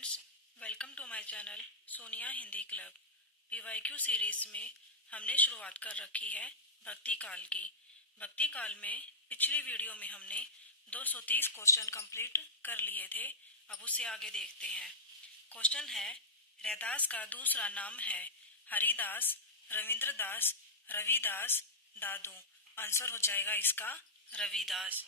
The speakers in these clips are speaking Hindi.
Friends, welcome to my channel Sonia Hindi club. PYQ series में हमने शुरुआत कर रखी है भक्ति काल की। भक्ति काल में पिछली वीडियो में हमने 230 क्वेश्चन कंप्लीट कर लिए थे। अब उससे आगे देखते हैं। क्वेश्चन है, रैदास का दूसरा नाम है हरिदास, रविंद्रदास, रविदास, दादू। आंसर हो जाएगा इसका रविदास।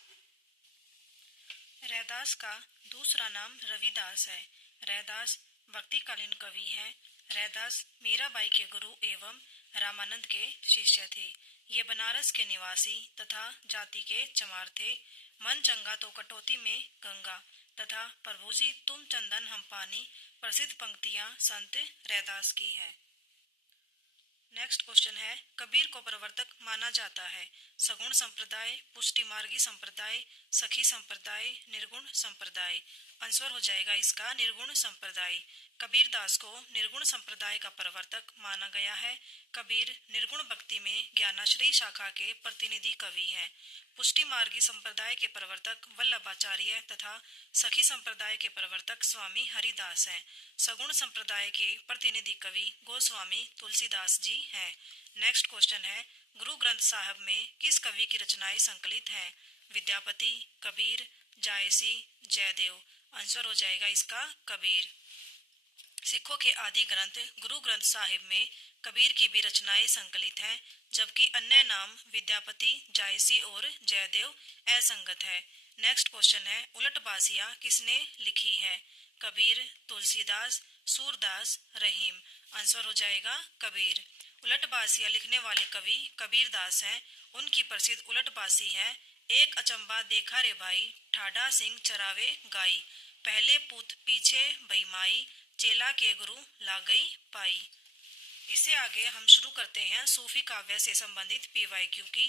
रैदास का दूसरा नाम रविदास है। रैदास भक्तिकालीन कवि हैं। रैदास मीराबाई के गुरु एवं रामानंद के शिष्य थे। ये बनारस के निवासी तथा जाति के चमार थे। मन चंगा तो कटौती में गंगा तथा प्रभु जी तुम चंदन हम पानी प्रसिद्ध पंक्तियां संत रैदास की है। नेक्स्ट क्वेश्चन है, कबीर को प्रवर्तक माना जाता है। सगुण संप्रदाय, पुष्टि मार्गी संप्रदाय, सखी संप्रदाय, निर्गुण संप्रदाय। आंसर हो जाएगा इसका निर्गुण संप्रदाय। कबीर दास को निर्गुण संप्रदाय का प्रवर्तक माना गया है। कबीर निर्गुण भक्ति में ज्ञानाश्रयी शाखा के प्रतिनिधि कवि हैं। पुष्टि मार्गी संप्रदाय के प्रवर्तक वल्लभाचार्य तथा सखी संप्रदाय के प्रवर्तक स्वामी हरिदास हैं। सगुण संप्रदाय के प्रतिनिधि कवि गोस्वामी तुलसीदास जी हैं। नेक्स्ट क्वेश्चन है, गुरु ग्रंथ साहब में किस कवि की रचनाएं संकलित हैं? विद्यापति, कबीर, जायसी, जयदेव। आंसर हो जाएगा इसका कबीर। सिखों के आदि ग्रंथ गुरु ग्रंथ साहिब में कबीर की भी रचनाएं संकलित हैं, जबकि अन्य नाम विद्यापति, जायसी और जयदेव असंगत है। नेक्स्ट क्वेश्चन है, उलटबासियां किसने लिखी है? कबीर, तुलसीदास, सूरदास, रहीम। आंसर हो जाएगा कबीर। उलटबासियां लिखने वाले कवि कबीरदास हैं। उनकी प्रसिद्ध उलटबासी है, एक अचंबा देखा रे भाई, ठाडा सिंह चरावे गाई, पहले पुत पीछे भईमाई, चेला के गुरु ला गई पाई। इससे आगे हम शुरू करते हैं सूफी काव्य से संबंधित पीवाईक्यू की।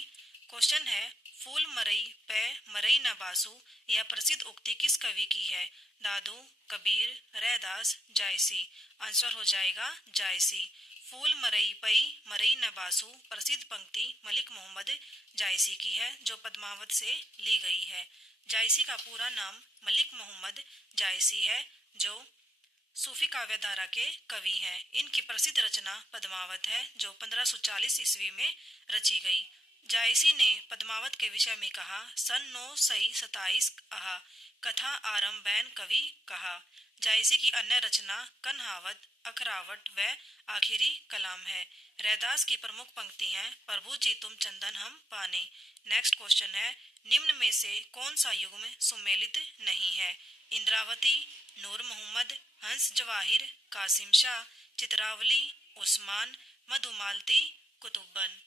क्वेश्चन है, फूल मरई पे मरई न बासु, यह प्रसिद्ध उक्ति किस कवि की है? दादू, कबीर, रैदास, जायसी। आंसर हो जाएगा जायसी। फूल मरई पई मरई न बासु प्रसिद्ध पंक्ति मलिक मोहम्मद जायसी की है, जो पद्मावत से ली गई है। जायसी का पूरा नाम मलिक मोहम्मद जायसी है, जो सूफी काव्य धारा के कवि हैं। इनकी प्रसिद्ध रचना पद्मावत है, जो 1540 ईस्वी में रची गई। जायसी ने पद्मावत के विषय में कहा, सन 927 आहा, कथा आरंभ बैन कवि कहा। जायसी की अन्य रचना कन्हावत, अखरावट व आखिरी कलाम है। रैदास की प्रमुख पंक्ति हैं, प्रभु जी तुम चंदन हम पाने। नेक्स्ट क्वेश्चन है, निम्न में से कौन सा युग्म सुमेलित नहीं है? इंद्रावती, नूर मोहम्मद, हंस जवाहिर, कासिम शाह, चित्रावली, उस्मान, मधुमालती, कुतुब्बन।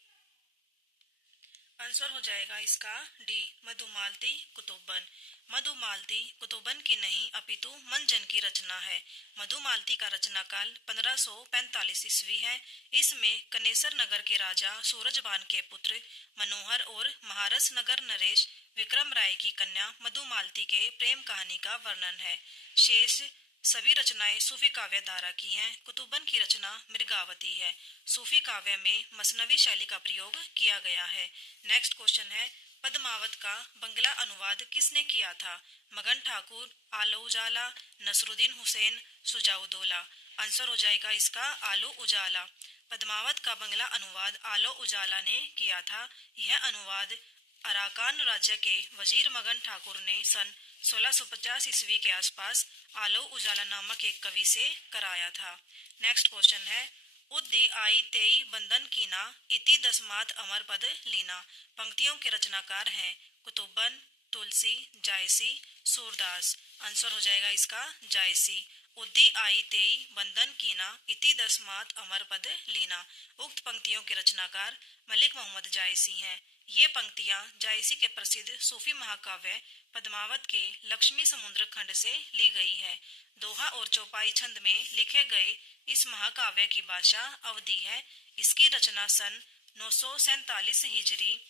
आंसर हो जाएगा इसका डी, मधुमालती कुतुब्बन। मधुमालती कुतुब्बन की नहीं अपितु मंजन की रचना है। मधुमालती का रचना काल 1545 ईस्वी है। इसमें कनेसर नगर के राजा सूरजबान के पुत्र मनोहर और महारस नगर नरेश विक्रम राय की कन्या मधुमालती के प्रेम कहानी का वर्णन है। शेष सभी रचनाएं सूफी काव्य धारा की हैं। कुतुब्बन की रचना मृगावती है। सूफी काव्य में मसनवी शैली का प्रयोग किया गया है। नेक्स्ट क्वेश्चन है, पद्मावत का बंगला अनुवाद किसने किया था? मगन ठाकुर, आलो उजाला, नसरुद्दीन हुसैन, सुजाउद्दौला। आंसर हो जाएगा इसका आलो उजाला। पद्मावत का बंगला अनुवाद आलो उजाला ने किया था। यह अनुवाद अराकान राज्य के वजीर मगन ठाकुर ने सन 1650 ईस्वी के आसपास आलो उजाला नामक एक कवि से कराया था। नेक्स्ट क्वेश्चन है, उद्दी आई तेई बंधन कीना, इति दसमात अमर पद लीना। पंक्तियों के रचनाकार हैं कुतुब्बन, तुलसी, जायसी, सूरदास। आंसर हो जाएगा इसका जायसी। उद्दी आई तेई बंधन कीना, इति दसमात अमर पद लीना। उक्त पंक्तियों के रचनाकार मलिक मोहम्मद जायसी हैं। ये पंक्तियां जायसी के प्रसिद्ध सूफी महाकाव्य पद्मावत के लक्ष्मी समुद्र खंड से ली गई है। दोहा और चौपाई छंद में लिखे गए इस महाकाव्य की भाषा अवधी है। इसकी रचना सन 947 हिजरी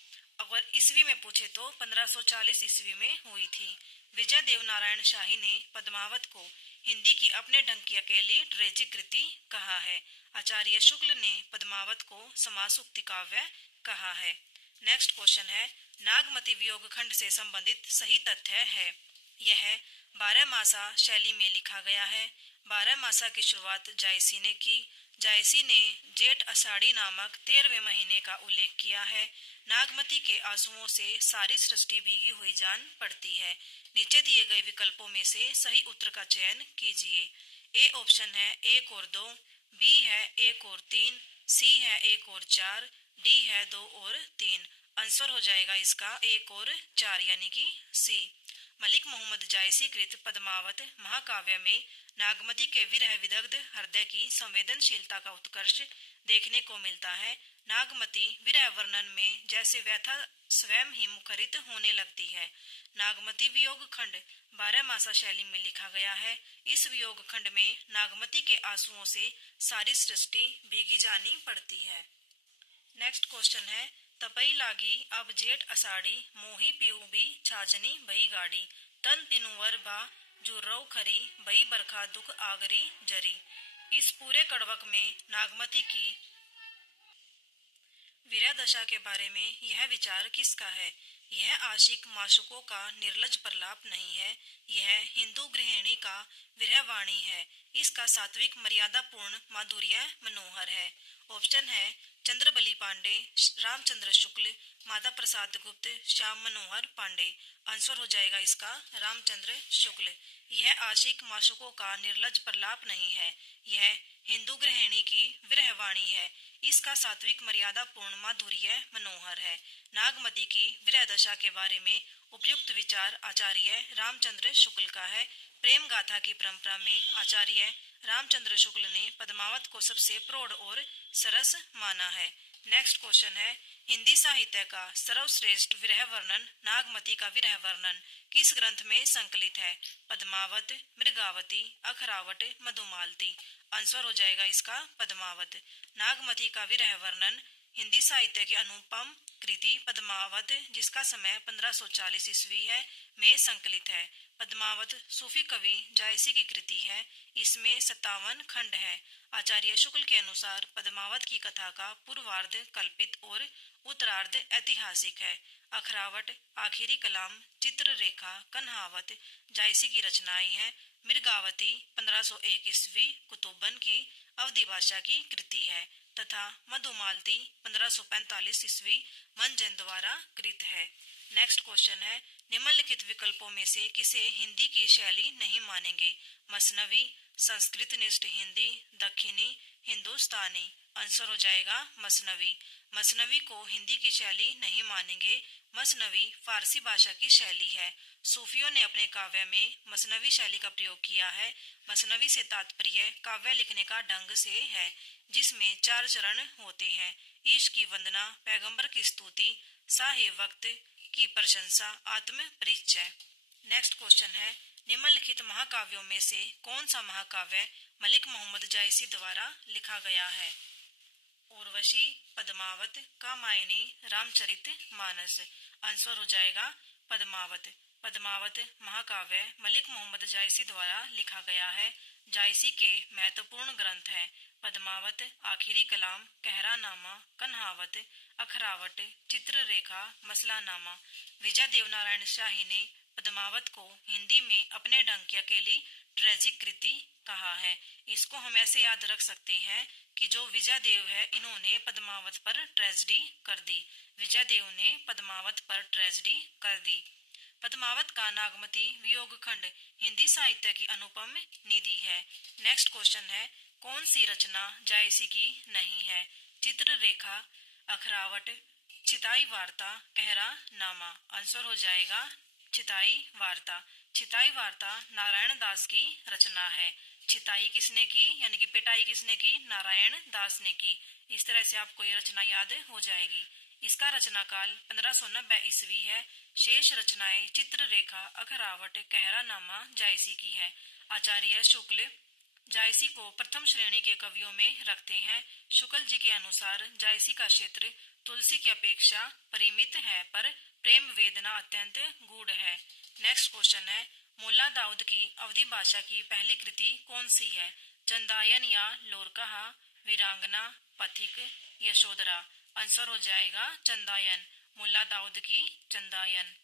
अगर ईस्वी में पूछे तो 1540 ईस्वी में हुई थी। विजय देवनारायण शाही ने पद्मावत को हिंदी की अपने ढंग की अकेली ट्रेजिक कृति कहा है। आचार्य शुक्ल ने पद्मावत को समासूक्ति काव्य कहा है। नेक्स्ट क्वेश्चन है, नागमती वियोग खंड से संबंधित सही तथ्य है। यह बारहमासा शैली में लिखा गया है। बारहमासा की शुरुआत जायसी ने की। जायसी ने जेठ अषाढ़ी नामक 13वें महीने का उल्लेख किया है। नागमती के आंसुओं से सारी सृष्टि भीगी हुई जान पड़ती है। नीचे दिए गए विकल्पों में से सही उत्तर का चयन कीजिए। ए ऑप्शन है 1 और 2, बी है 1 और 3, सी है 1 और 4, डी है 2 और 3। आंसर हो जाएगा इसका 1 और 4 यानी कि सी। मलिक मोहम्मद जायसी कृत पद्मावत महाकाव्य में नागमती के विरह विदग्ध हृदय की संवेदनशीलता का उत्कर्ष देखने को मिलता है। नागमती विरह वर्णन में जैसे व्यथा स्वयं ही मुखरित होने लगती है। नागमती वियोग खंड बारहमासा शैली में लिखा गया है। इस वियोग खंड में नागमती के आंसुओं से सारी सृष्टि भीगी जानी पड़ती है। नेक्स्ट क्वेश्चन है, तपई लागी अब जेठ अषाढ़ी मोही पीऊ भी छाजनी बई गाड़ी तन तिनुवर बा जुर्रऊ खरी बई बरखा दुख आगरी जरी। इस पूरे कड़वक में नागमती की विरह दशा के बारे में यह विचार किसका है? यह आशिक माशुकों का निर्लज प्रलाप नहीं है, यह हिंदू गृहिणी का विरहवाणी है। इसका सात्विक मर्यादापूर्ण माधुर्य मनोहर है। ऑप्शन है चंद्रबली पांडे, रामचंद्र शुक्ल, माता प्रसाद गुप्त, श्याम मनोहर पांडे। आंसर हो जाएगा इसका रामचंद्र शुक्ल। यह आशिक माशुकों का निर्लज प्रलाप नहीं है, यह हिंदू गृहिणी की विरहवाणी है। इसका सात्विक मर्यादा पूर्ण माधुर्य मनोहर है। नागमती की विरह दशा के बारे में उपयुक्त विचार आचार्य रामचंद्र शुक्ल का है। प्रेम गाथा की परंपरा में आचार्य रामचंद्र शुक्ल ने पद्मावत को सबसे प्रौढ़ और सरस माना है। नेक्स्ट क्वेश्चन है, हिंदी साहित्य का सर्वश्रेष्ठ विरह वर्णन नागमती का विरह वर्णन किस ग्रंथ में संकलित है? पद्मावत, मृगावती, अखरावट, मधुमालती। आंसर हो जाएगा इसका पद्मावत। नागमती का विरह वर्णन हिंदी साहित्य की अनुपम कृति पद्मावत, जिसका समय 1540 ईस्वी है, में संकलित है। पद्मावत सूफी कवि जायसी की कृति है। इसमें 57 खंड है। आचार्य शुक्ल के अनुसार पद्मावत की कथा का पूर्वार्ध कल्पित और उत्तरार्ध ऐतिहासिक है। अखरावट, आखिरी कलाम, चित्ररेखा, कन्हावत जायसी की रचनाएं हैं। मृगावती 1501 ईस्वी कुतुबन की अवधी भाषा की कृति है तथा मधुमालती 1545 ईस्वी मंजन द्वारा कृत है। नेक्स्ट क्वेश्चन है, निम्नलिखित विकल्पों में से किसे हिंदी की शैली नहीं मानेंगे? मसनवी, संस्कृतनिष्ठ हिंदी, दक्षिणी, हिंदुस्तानी। आंसर हो जाएगा मसनवी। मसनवी को हिंदी की शैली नहीं मानेंगे। मसनवी फारसी भाषा की शैली है। सूफियों ने अपने काव्य में मसनवी शैली का प्रयोग किया है। मसनवी से तात्पर्य काव्य लिखने का ढंग से है, जिसमें 4 चरण होते हैं। ईश की वंदना, पैगंबर की स्तुति, साहे वक्त की प्रशंसा, आत्म परिचय। नेक्स्ट क्वेश्चन है, निम्नलिखित महाकाव्यों में से कौन सा महाकाव्य मलिक मोहम्मद जायसी द्वारा लिखा गया है? उर्वशी, पद्मावत, कामायनी, रामचरित मानस। आंसर हो जाएगा पद्मावत। पद्मावत महाकाव्य मलिक मोहम्मद जायसी द्वारा लिखा गया है। जायसी के महत्वपूर्ण ग्रंथ हैं पद्मावत, आखिरी कलाम, कहरानामा, कन्हावत, अखरावट, चित्ररेखा, मसलानामा। विजय देवनारायण शाही ने पद्मावत को हिंदी में अपने ढंग की अकेली ट्रेजिक कृति कहा है। इसको हम ऐसे याद रख सकते हैं कि जो विजय देव है, इन्होंने पद्मावत पर ट्रेजेडी कर दी। विजय देव ने पद्मावत पर ट्रेजेडी कर दी। पद्मावत का नागमती वियोग खंड हिंदी साहित्य की अनुपम निधि है। नेक्स्ट क्वेश्चन है, कौन सी रचना जायसी की नहीं है? चित्ररेखा, अखरावट, चिताई वार्ता, कहरा नामा। आंसर हो जाएगा चिताई वार्ता। चिताई वार्ता नारायण दास की रचना है। चिताई किसने की यानी कि पिटाई किसने की? नारायण दास ने की। इस तरह से आपको ये रचना याद हो जाएगी। इसका रचना काल 1590 ईस्वी है। शेष रचनाएं चित्ररेखा, अखरावट, कहरानामा जायसी की है। आचार्य शुक्ल जायसी को प्रथम श्रेणी के कवियों में रखते हैं। शुक्ल जी के अनुसार जायसी का क्षेत्र तुलसी की अपेक्षा परिमित है, पर प्रेम वेदना अत्यंत गूढ़ है। नेक्स्ट क्वेश्चन है, मुल्ला दाऊद की अवधी भाषा की पहली कृति कौन सी है? चंदायन या लोरकहा, वीरांगना, पथिक, यशोधरा। आंसर हो जाएगा चंदायन। मुल्ला दाऊद की चंदायन।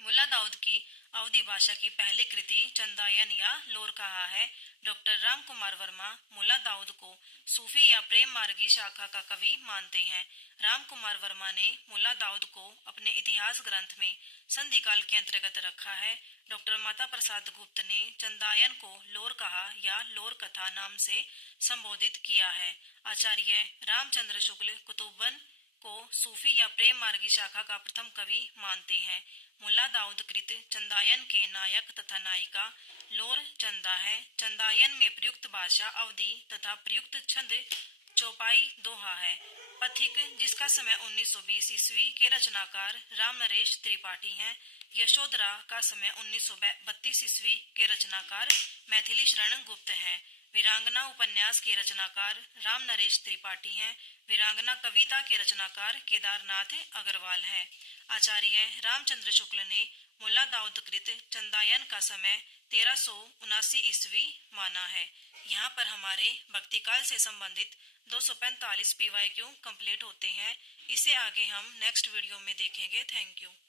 मुल्ला दाऊद की अवधी भाषा की पहली कृति चंदायन या लोर कहा है। डॉक्टर राम कुमार वर्मा मुल्ला दाऊद को सूफी या प्रेम मार्गी शाखा का कवि मानते हैं। राम कुमार वर्मा ने मुल्ला दाऊद को अपने इतिहास ग्रंथ में संधिकाल के अंतर्गत रखा है। डॉक्टर माता प्रसाद गुप्त ने चंदायन को लोर कहा या लोर कथा नाम से संबोधित किया है। आचार्य रामचंद्र शुक्ल कुतुबन को सूफी या प्रेम मार्गी शाखा का प्रथम कवि मानते हैं। मुल्ला दाऊद कृत चंदायन के नायक तथा नायिका लोर चंदा है। चंदायन में प्रयुक्त भाषा अवधी तथा प्रयुक्त छंद चौपाई दोहा है। पथिक जिसका समय 1920 ईस्वी के रचनाकार राम नरेश त्रिपाठी हैं। यशोधरा का समय 1932 ईस्वी के रचनाकार मैथिली शरण गुप्त हैं। वीरांगना उपन्यास के रचनाकार राम नरेश त्रिपाठी हैं। वीरांगना कविता के रचनाकार केदारनाथ अग्रवाल हैं। आचार्य रामचंद्र शुक्ल ने मुल्ला दाऊद कृत चंदायन का समय 1379 ईस्वी माना है। यहाँ पर हमारे भक्तिकाल से संबंधित 245 PYQ कंप्लीट होते हैं। इसे आगे हम नेक्स्ट वीडियो में देखेंगे। Thank you.